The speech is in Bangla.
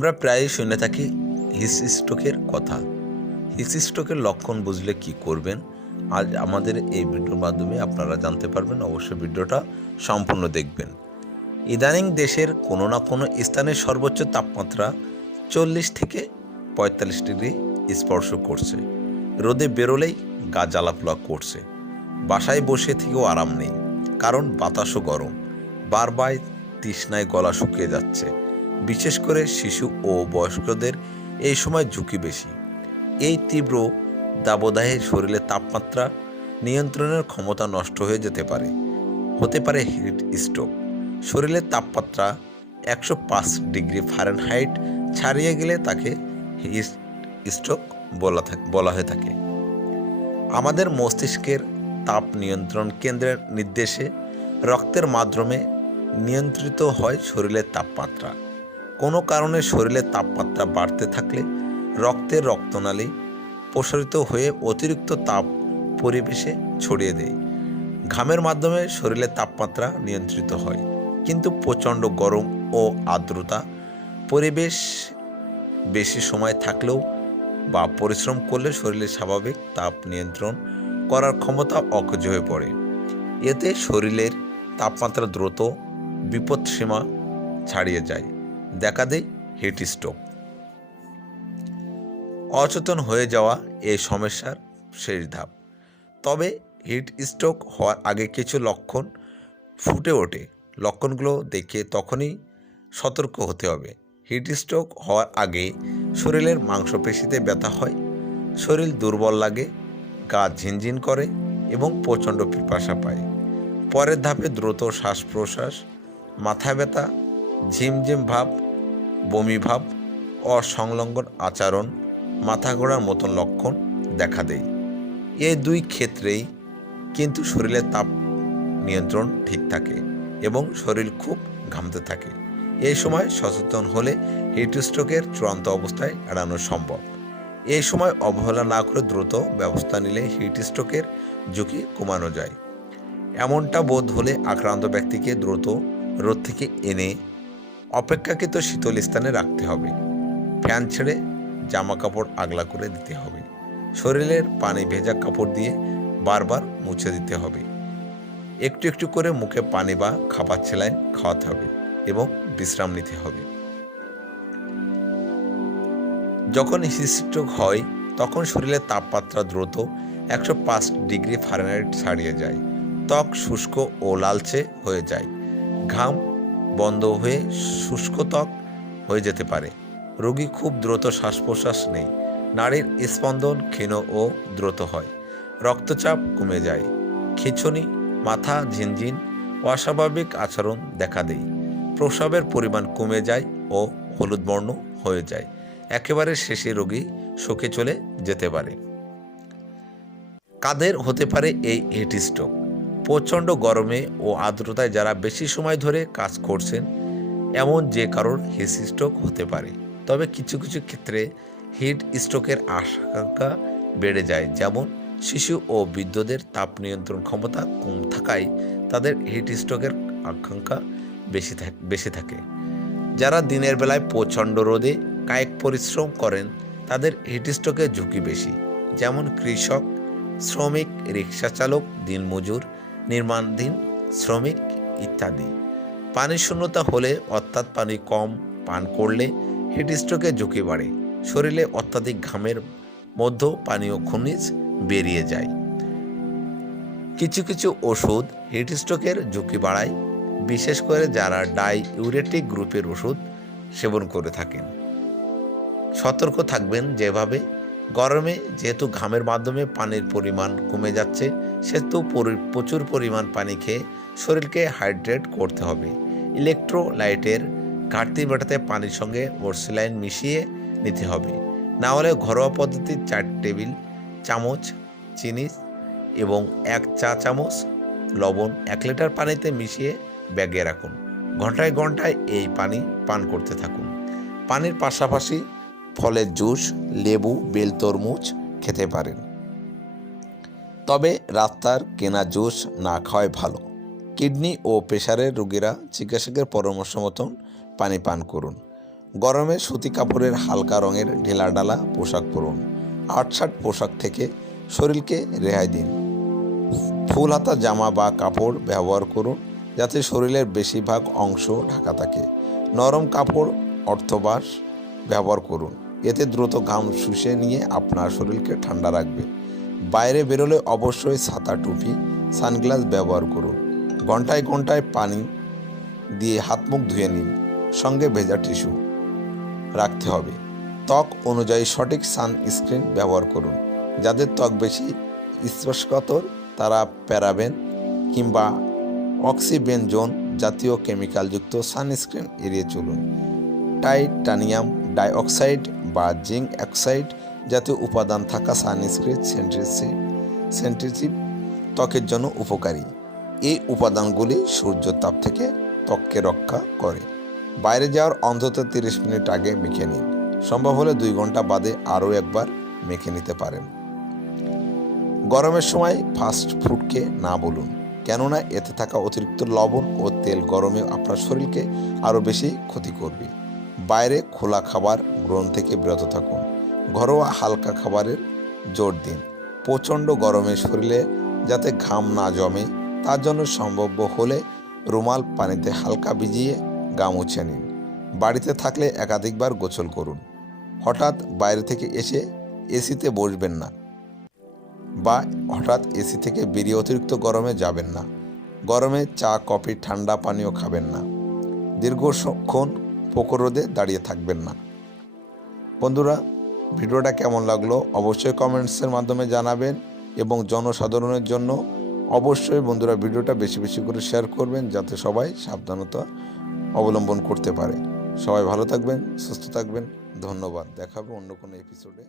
আমরা প্রায়ই শুনে থাকি হিস স্ট্রোকের কথা। হিস স্ট্রোকের লক্ষণ বুঝলে কি করবেন? আজ আমাদের এই ভিডিওর মাধ্যমে আপনারা জানতে পারবেন, অবশ্যই ভিডিওটা সম্পূর্ণ দেখবেন। ইদানিং দেশের কোনো না কোনো স্থানের সর্বোচ্চ তাপমাত্রা চল্লিশ থেকে পঁয়তাল্লিশ ডিগ্রি স্পর্শ করছে। রোদে বেরোলেই গা জ্বালাপোলা করছে। বাসায় বসে থেকেও আরাম নেই, কারণ বাতাসও গরম। বারবার তৃষ্ণায় গলা শুকিয়ে যাচ্ছে। বিশেষ করে শিশু ও বয়স্কদের এই সময় ঝুঁকি বেশি। এই তীব্র দাবদাহে শরীরের তাপমাত্রা নিয়ন্ত্রণের ক্ষমতা নষ্ট হয়ে যেতে পারে। হতে পারে হিট স্ট্রোক। শরীরের তাপমাত্রা একশো পাঁচ ডিগ্রি ফারেনহাইট ছাড়িয়ে গেলে তাকে স্ট্রোক বলা বলা হয়ে থাকে। আমাদের মস্তিষ্কের তাপ নিয়ন্ত্রণ কেন্দ্রের নির্দেশে রক্তের মাধ্যমে নিয়ন্ত্রিত হয় শরীরের তাপমাত্রা। কোনো কারণে শরীরের তাপমাত্রা বাড়তে থাকলে রক্তের রক্তনালী প্রসারিত হয়ে অতিরিক্ত তাপ পরিবেশে ছড়িয়ে দেয়। ঘামের মাধ্যমে শরীরের তাপমাত্রা নিয়ন্ত্রিত হয়, কিন্তু প্রচণ্ড গরম ও আর্দ্রতা পরিবেশ বেশি সময় থাকলেও বা পরিশ্রম করলে শরীরের স্বাভাবিক তাপ নিয়ন্ত্রণ করার ক্ষমতা অকেজ হয়ে পড়ে। এতে শরীরের তাপমাত্রা দ্রুত বিপদসীমা ছাড়িয়ে যায়। দেখা দেয় হিট স্ট্রোক অচেতন হয়ে যাওয়া এই সমস্যার শেষ ধাপ। তবে হিট স্ট্রোক হওয়ার আগে কিছু লক্ষণ ফুটে ওঠে। লক্ষণগুলো দেখে তখনই সতর্ক হতে হবে। হিট স্ট্রোক হওয়ার আগে শরীরের মাংসপেশিতে ব্যথা হয়, শরীর দুর্বল লাগে, গা ঝিনঝিন করে এবং প্রচণ্ড পিপাসা পায়। পরের ধাপে দ্রুত শ্বাস প্রশ্বাস, মাথা ব্যথা, ঝিমঝিম ভাব বমি ভাব অসংলগ্ন আচরণ মাথা ঘোরার মতন লক্ষণ দেখা দেয়। এই দুই ক্ষেত্রেই কিন্তু শরীরের তাপ নিয়ন্ত্রণ ঠিক থাকে এবং শরীর খুব ঘামতে থাকে। এই সময় সচেতন হলে হিটস্ট্রোকের চূড়ান্ত অবস্থায় এড়ানো সম্ভব। এই সময় অবহেলা না করে দ্রুত ব্যবস্থা নিলে হিটস্ট্রোকের ঝুঁকি কমানো যায়। এমনটা বোধ হলে আক্রান্ত ব্যক্তিকে দ্রুত রোদ থেকে এনে অপেক্ষাকৃত শীতল স্থানে রাখতে হবে। ফ্যান ছেড়ে জামা কাপড় আগলা করে দিতে হবে। শরীরের পানি ভেজা কাপড় দিয়ে বারবার মুছে দিতে হবে। একটু একটু করে মুখে পানি বা খাবার ছেলায় খাওয়াতে হবে এবং বিশ্রাম নিতে হবে। যখন হিস্ট্রোক হয়, তখন শরীরের তাপমাত্রা দ্রুত একশো পাঁচ ডিগ্রি ফারেনহাইট ছাড়িয়ে যায়। ত্বক শুষ্ক ও লালচে হয়ে যায়। ঘাম বন্ধ হয়ে শুষ্ক ত্বক হয়ে যেতে পারে। রোগী খুব দ্রুত শ্বাস প্রশ্বাস নেই নারীর স্পন্দন ক্ষীণ ও দ্রুত হয়। রক্তচাপ কমে যায়। খিঁচুনি, মাথা ঝিনঝিন, অস্বাভাবিক আচরণ দেখা দেয়। প্রস্রাবের পরিমাণ কমে যায় ও হলুদ বর্ণ হয়ে যায়। একেবারে শেষে রোগী শোকে চলে যেতে পারে। কাদের হতে পারে এই হিট প্রচণ্ড গরমে ও আর্দ্রতায় যারা বেশি সময় ধরে কাজ করছেন, এমন যে কারোর হিট স্ট্রোক হতে পারে। তবে কিছু কিছু ক্ষেত্রে হিট স্ট্রোকের আশঙ্কা বেড়ে যায়। যেমন শিশু ও বৃদ্ধদের তাপ নিয়ন্ত্রণ ক্ষমতা কম থাকায় তাদের হিট স্ট্রোকের আকাঙ্ক্ষা বেশি থাক- বেশি থাকে। যারা দিনের বেলায় প্রচণ্ড রোদে কায়িক পরিশ্রম করেন, তাদের হিট স্ট্রোকের ঝুঁকি বেশি। যেমন কৃষক, শ্রমিক, রিক্সা চালক, দিনমজুর নির্মাণধীন, শ্রমিক ইত্যাদি। পানি শূন্যতা হলে অর্থাৎ পানি কম পান করলে হিট স্ট্রোকের ঝুঁকি বাড়ে। শরীরে অত্যাধিক ঘামের মধ্যেও পানীয় খনিজ বেরিয়ে যায়। কিছু কিছু ওষুধ হিট স্ট্রোকের ঝুঁকি বাড়ায়। বিশেষ করে যারা ডাই ইউরেটিক গ্রুপের ওষুধ সেবন করে থাকেন। সতর্ক থাকবেন যেভাবে। গরমে যেহেতু ঘামের মাধ্যমে পানির পরিমাণ কমে যাচ্ছে সেহেতু পরি- প্রচুর পরিমাণ পানি খেয়ে শরীরকে হাইড্রেট করতে হবে। ইলেকট্রোলাইটের ঘাটতি মেটাতে পানির সঙ্গে ওরসিলাইন মিশিয়ে নিতে হবে। না হলে ঘরোয়া পদ্ধতির চার টেবিল, চামচ চিনি এবং এক চা চামচ লবণ এক লিটার পানিতে মিশিয়ে ব্যাগে রাখুন। ঘন্টায় ঘন্টায় এই পানি পান করতে থাকুন। পানির পাশাপাশি ফলের জুস, লেবু, বেল তরমুজ খেতে পারেন। তবে রাস্তার কেনা জুস না খাওয়াই ভালো। কিডনি ও প্রেশারের রোগীরা চিকিৎসকের পরামর্শ মতন পানি পান করুন। গরমে সুতি কাপড়ের হালকা রঙের ঢিলাঢালা পোশাক পরুন। আটশাট পোশাক থেকে শরীরকে রেহাই দিন। ফুল হাতা জামা বা কাপড় ব্যবহার করুন যাতে শরীরের বেশিরভাগ অংশ ঢাকা থাকে। নরম কাপড়, অর্থবাস ব্যবহার করুন। এতে দ্রুত ঘাম শুষে নিয়ে আপনার শরীরকে ঠান্ডা রাখবে। বাইরে বেরোলে অবশ্যই ছাতা, টুপি, সানগ্লাস ব্যবহার করুন। ঘন্টায় ঘন্টায় পানি দিয়ে হাত মুখ ধুয়ে নিন। সঙ্গে ভেজা টিস্যু রাখতে হবে। ত্বক অনুযায়ী সঠিক সানস্ক্রিন ব্যবহার করুন। যাদের ত্বক বেশি স্পর্শকাতর, তারা প্যারাবেন কিংবা অক্সিবেনজোন জাতীয় কেমিক্যালযুক্ত সানস্ক্রিন এড়িয়ে চলুন। টাইটানিয়াম ডাইঅক্সাইড বা জিঙ্ক অক্সাইড জাতীয় উপাদান থাকা সানস্ক্রিন সেন্টেসিভ সেন্টেসিভ ত্বকের জন্য উপকারী। এই উপাদানগুলি সূর্যের তাপ থেকে ত্বককে রক্ষা করে। বাইরে যাওয়ার অন্তত তিরিশ মিনিট আগে মেখে নিন। সম্ভব হলে দুই ঘণ্টা বাদে আরও একবার মেখে নিতে পারেন। গরমের সময় ফাস্ট ফুডকে না বলুন, কেননা এতে থাকা অতিরিক্ত লবণ ও তেল গরমে আপনার শরীরকে আরও বেশি ক্ষতি করবে। বাইরে খোলা খাবার গ্রহণ থেকে বিরত থাকুন। ঘরোয়া হালকা খাবারের জোর দিন। প্রচণ্ড গরমে শরীরে যাতে ঘাম না জমে, তার জন্য সম্ভব হলে রুমাল পানিতে হালকা ভিজিয়ে গা মুছে নিন। বাড়িতে থাকলে একাধিকবার গোসল করুন। হঠাৎ বাইরে থেকে এসে এসিতে বসবেন না বা হঠাৎ এসি থেকে বেরিয়ে অতিরিক্ত গরমে যাবেন না। গরমে চা, কফি, ঠান্ডা পানীয় খাবেন না। দীর্ঘক্ষণ পোকর রোদে দাঁড়িয়ে থাকবেন না। বন্ধুরা ভিডিওটা কেমন লাগল অবশ্যই কমেন্টসের মাধ্যমে জানাবেন এবং জনসাধারণের জন্য অবশ্যই বন্ধুরা ভিডিওটা বেশি বেশি করে শেয়ার করবেন যাতে সবাই সাবধানতা অবলম্বন করতে পারে। সবাই ভালো থাকবেন, সুস্থ থাকবেন। ধন্যবাদ। দেখাবো অন্য কোনো এপিসোডে